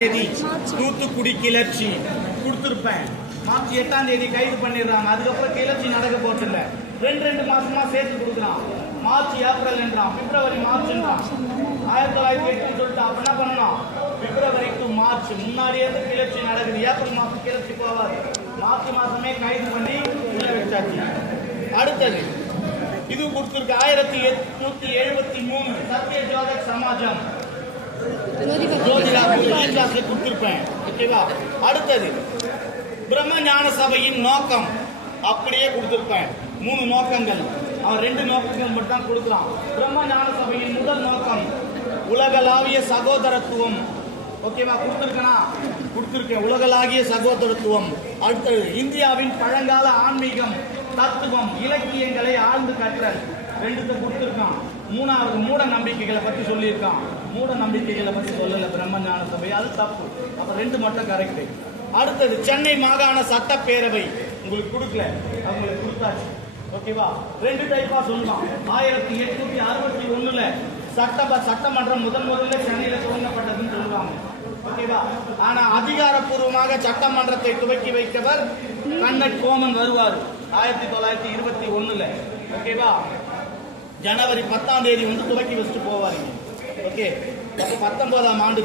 தூத்துக்குடி கிளர்ச்சி கொடுத்திருப்பேன். மார்ச் 8ஆம் தேதி கைது பண்ணிடுறாங்க. அதுக்கப்புறம் கிளர்ச்சி நடக்க போறதில்ல. ரெண்டு மாசமா சேர்த்து கொடுக்குறான். மார்ச் ஏப்ரல் என்றான், பிப்ரவரி மார்ச் என்றான். 1908 சொல்லிட்டு அப்ப என்ன பண்ணணும்? பிப்ரவரி டு மார்ச் முன்னாடியே கிளர்ச்சி நடக்குது. ஏப்ரல் மாசம் கிளர்ச்சி போவாது. மார்ச் மாசமே கைது பண்ணி உள்ள வச்சாச்சு. அடுத்தது இது கொடுத்திருக்கு 1873 சத்திய ஜோதக் சமாஜம் கொடுத்திருப்பேன். ஓகேவா? அடுத்தது பிரம்ம ஞான சபையின் நோக்கம் அப்படியே கொடுத்திருப்பேன். 3 நோக்கங்கள். அவன் 2 நோக்கங்கள் மட்டும் தான் கொடுக்கலாம். பிரம்ம ஞான சபையின் முதல் நோக்கம் உலகளாவிய சகோதரத்துவம். ஓகேவா? கொடுத்திருக்கேன். உலகளாவிய சகோதரத்துவம். அடுத்தது இந்தியாவின் பழங்கால ஆன்மீகம், தத்துவம், இலக்கியங்களை ஆழ்ந்து கற்றல். 2 கொடுத்திருக்கான். 3வது மூட நம்பிக்கைகளை பத்தி சொல்லியிருக்கான். மூட நம்பிக்கைகளை பத்தி சொல்லல பிரம்ம ஞான சபை, அது தப்பு. அப்ப 2 மட்டும் கரெக்ட். அடுத்தது சென்னை மாகாண சட்டப்பேரவை உங்களுக்கு கொடுக்கல, அவங்களுக்கு கொடுத்தாச்சு. ஓகேவா? 2 டைப்பா சொல்லலாம். 1861 சட்டமன்றம் முதல்ல சென்னையில துவங்கப்பட்டதுன்னு சொல்லுவாங்க. ஓகேவா? ஆனா அதிகாரப்பூர்வமாக சட்டமன்றத்தை துவக்கி வைத்தவர் கண்ணட் கோமன் வருவார் 1921. ஓகேவா? ஜனவரி 10ஆம் தேதி துவக்கி வச்சுட்டு போவாருங்க. ஓகே, 19ஆம் ஆண்டு